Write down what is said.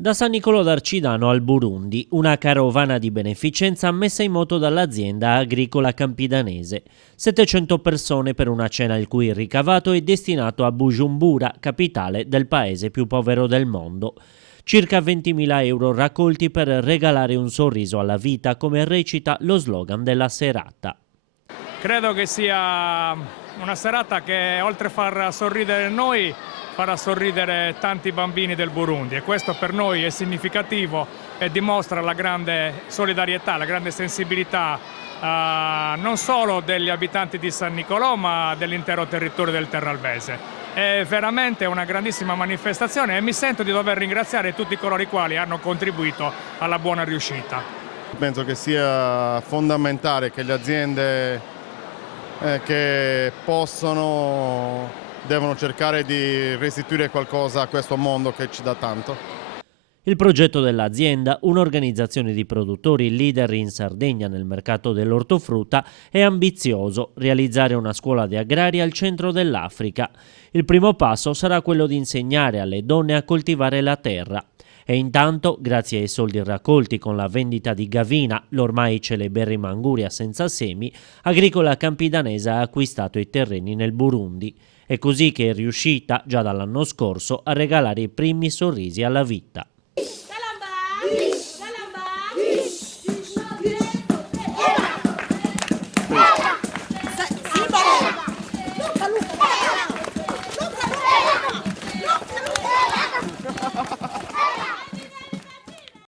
Da San Nicolò d'Arcidano al Burundi, una carovana di beneficenza messa in moto dall'azienda agricola campidanese. 700 persone per una cena il cui ricavato è destinato a Bujumbura, capitale del paese più povero del mondo. Circa 20.000 euro raccolti per regalare un sorriso alla vita, come recita lo slogan della serata. Credo che sia una serata che, oltre a far sorridere noi, farà sorridere tanti bambini del Burundi, e questo per noi è significativo e dimostra la grande solidarietà, la grande sensibilità non solo degli abitanti di San Nicolò, ma dell'intero territorio del Terralbese. È veramente una grandissima manifestazione e mi sento di dover ringraziare tutti coloro i quali hanno contribuito alla buona riuscita. Penso che sia fondamentale che le aziende che devono cercare di restituire qualcosa a questo mondo che ci dà tanto. Il progetto dell'azienda, un'organizzazione di produttori leader in Sardegna nel mercato dell'ortofrutta, è ambizioso: realizzare una scuola di agraria al centro dell'Africa. Il primo passo sarà quello di insegnare alle donne a coltivare la terra. E intanto, grazie ai soldi raccolti con la vendita di Gavina, l'ormai celeberrima anguria senza semi, Agricola Campidanese ha acquistato i terreni nel Burundi. È così che è riuscita, già dall'anno scorso, a regalare i primi sorrisi alla vita.